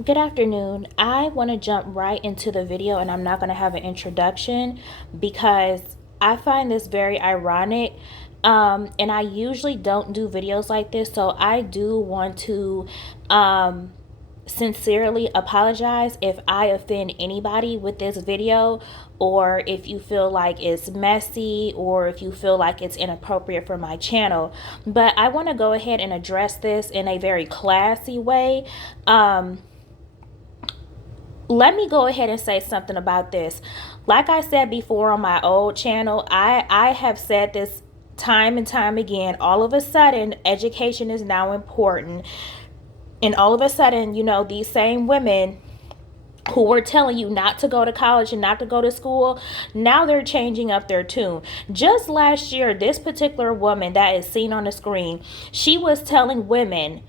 Good afternoon. I want to jump right into the video and I'm not going to have an introduction because I find this very ironic. And I usually don't do videos like this, so I do want to sincerely apologize if I offend anybody with this video, or if you feel like it's messy, or if you feel like it's inappropriate for my channel. But I want to go ahead and address this in a very classy way. Let me go ahead and say something about this. Like I said before on my old channel, I have said this time and time again. All of a sudden, education is now important. And all of a sudden, these same women who were telling you not to go to college and not to go to school, now they're changing up their tune. Just last year, this particular woman that is seen on the screen, she was telling women,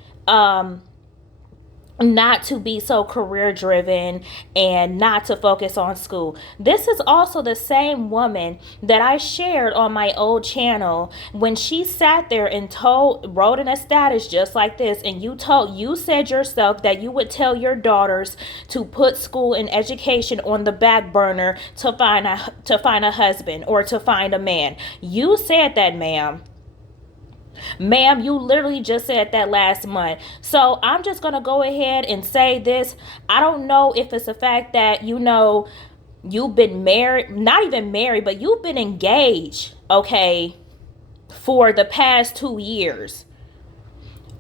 not to be so career driven and not to focus on school. This is also the same woman that I shared on my old channel when she sat there and wrote in a status just like this, and you said yourself that you would tell your daughters to put school and education on the back burner to find a husband or to find a man. You said that, ma'am. Ma'am, you literally just said that last month. So I'm just going to go ahead and say this. I don't know if it's the fact that, you've been married, not even married, but you've been engaged, okay, for the past 2 years.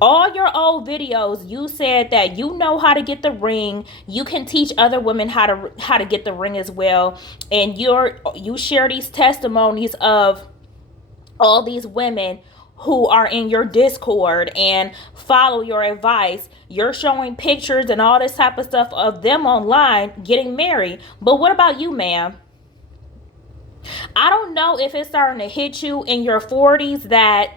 All your old videos, you said that you know how to get the ring. You can teach other women how to get the ring as well. And you share these testimonies of all these women who are in your Discord and follow your advice. You're showing pictures and all this type of stuff of them online getting married. But what about you, ma'am? I don't know if it's starting to hit you in your 40s that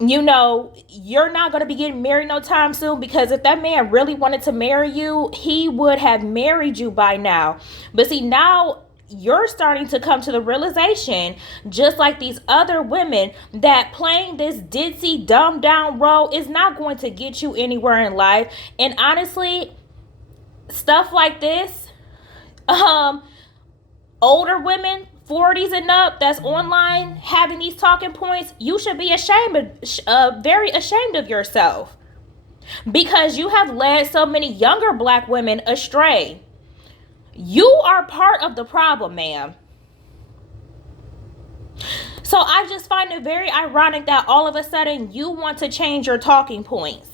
you're not going to be getting married no time soon, because if that man really wanted to marry you, he would have married you by now. But see, now you're starting to come to the realization, just like these other women, that playing this ditzy, dumbed down role is not going to get you anywhere in life. And honestly, stuff like this, older women, 40s and up, that's online having these talking points, you should be very ashamed of yourself, because you have led so many younger black women astray. You are part of the problem, ma'am. So I just find it very ironic that all of a sudden you want to change your talking points.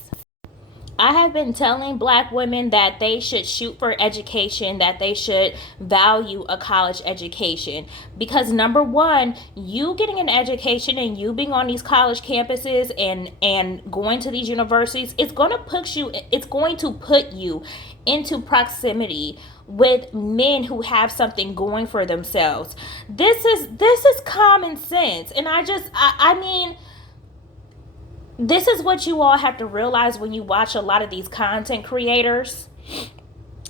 I have been telling black women that they should shoot for education, that they should value a college education. Because number one, you getting an education and you being on these college campuses and going to these universities, it's going to put you into proximity with men who have something going for themselves. This is common sense. And I mean, this is what you all have to realize when you watch a lot of these content creators.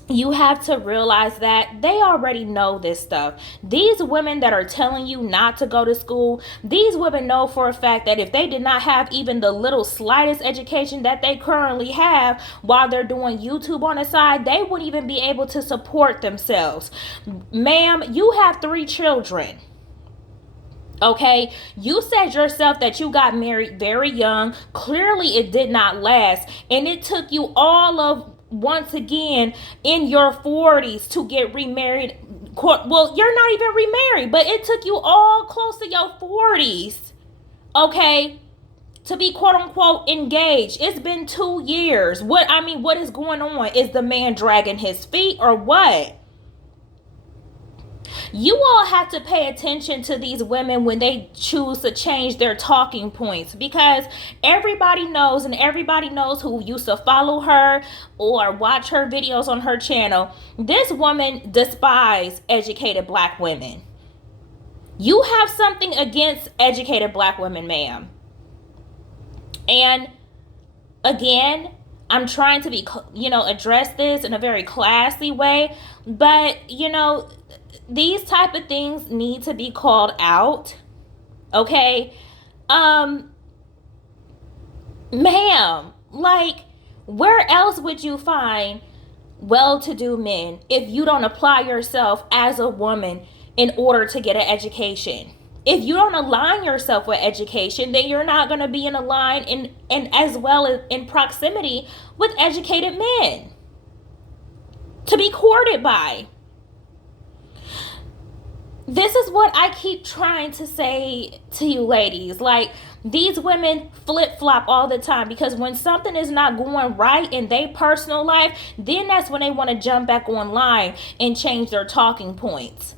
You have to realize that they already know this stuff. These women that are telling you not to go to school, these women know for a fact that if they did not have even the little slightest education that they currently have while they're doing YouTube on the side, they wouldn't even be able to support themselves. Ma'am, you have 3 children. Okay, you said yourself that you got married very young. Clearly, it did not last, and it took you all of, once again, in your 40s to get remarried. Well, you're not even remarried, but it took you all close to your 40s, okay, to be quote unquote engaged. It's been 2 years. What is going on? Is the man dragging his feet or what? You all have to pay attention to these women when they choose to change their talking points, because everybody knows, and everybody knows who used to follow her or watch her videos on her channel. This woman despises educated black women. You have something against educated black women, ma'am. And again, I'm trying to be, address this in a very classy way, but these type of things need to be called out. Okay? Ma'am, like, Where else would you find well-to-do men if you don't apply yourself as a woman in order to get an education? If you don't align yourself with education, then you're not going to be in a line and as well as in proximity with educated men to be courted by. This is what I keep trying to say to you ladies. Like, these women flip-flop all the time, because when something is not going right in their personal life, then that's when they want to jump back online and change their talking points.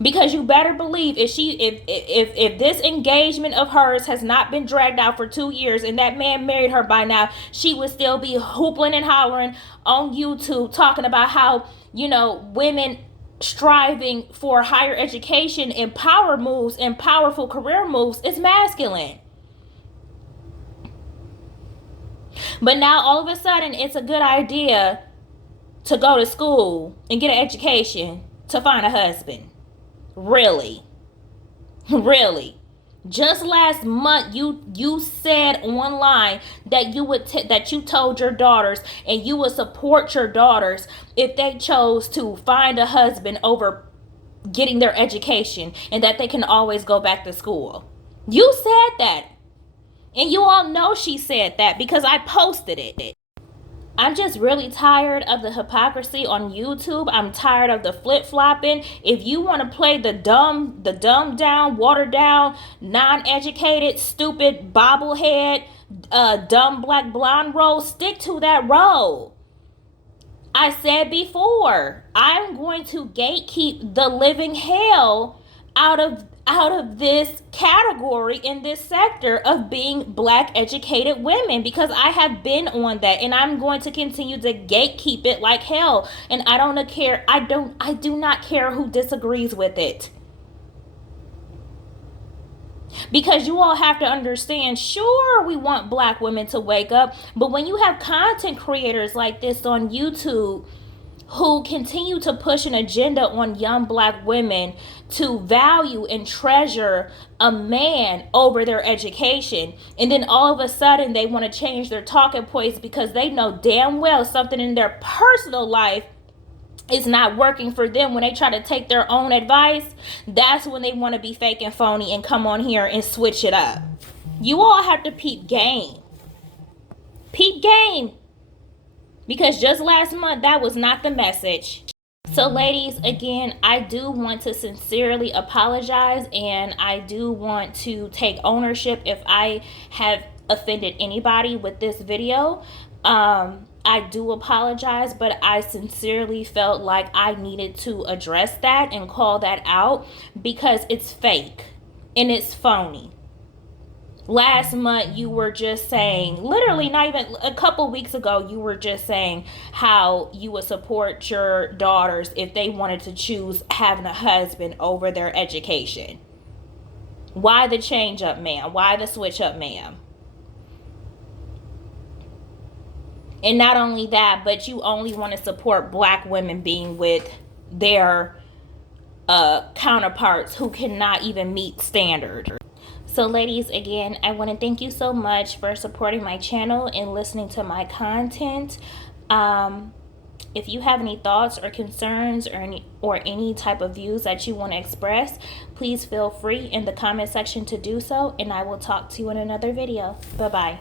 Because you better believe if this engagement of hers has not been dragged out for 2 years and that man married her by now, she would still be hoopling and hollering on YouTube talking about how, women striving for higher education and power moves and powerful career moves is masculine. But now all of a sudden it's a good idea to go to school and get an education to find a husband. Really? Just last month, you said online that that you told your daughters and you would support your daughters if they chose to find a husband over getting their education, and that they can always go back to school. You said that, and you all know she said that because I posted it. I'm just really tired of the hypocrisy on YouTube. I'm tired of the flip-flopping. If you want to play the dumbed down, watered down, non-educated, stupid, bobblehead, dumb black blonde role, stick to that role. I said before, I'm going to gatekeep the living hell out of this category in this sector of being black educated women, because I have been on that, and I'm going to continue to gatekeep it like hell. And I don't care. I do not care who disagrees with it. Because you all have to understand, sure, we want black women to wake up, but when you have content creators like this on YouTube who continue to push an agenda on young black women to value and treasure a man over their education, and then all of a sudden they want to change their talking points because they know damn well something in their personal life is not working for them, when they try to take their own advice, that's when they want to be fake and phony and come on here and switch it up. You all have to peep game. Peep game. Because just last month, that was not the message. So ladies, again, I do want to sincerely apologize, and I do want to take ownership if I have offended anybody with this video. I do apologize, but I sincerely felt like I needed to address that and call that out, because it's fake and it's phony. Last month, you were just saying, literally not even a couple weeks ago, you were just saying how you would support your daughters if they wanted to choose having a husband over their education. Why the change up, ma'am? Why the switch up, ma'am? And not only that, but you only want to support black women being with their counterparts who cannot even meet standard. So ladies, again, I want to thank you so much for supporting my channel and listening to my content. If you have any thoughts or concerns or any type of views that you want to express, please feel free in the comment section to do so, and I will talk to you in another video. Bye-bye.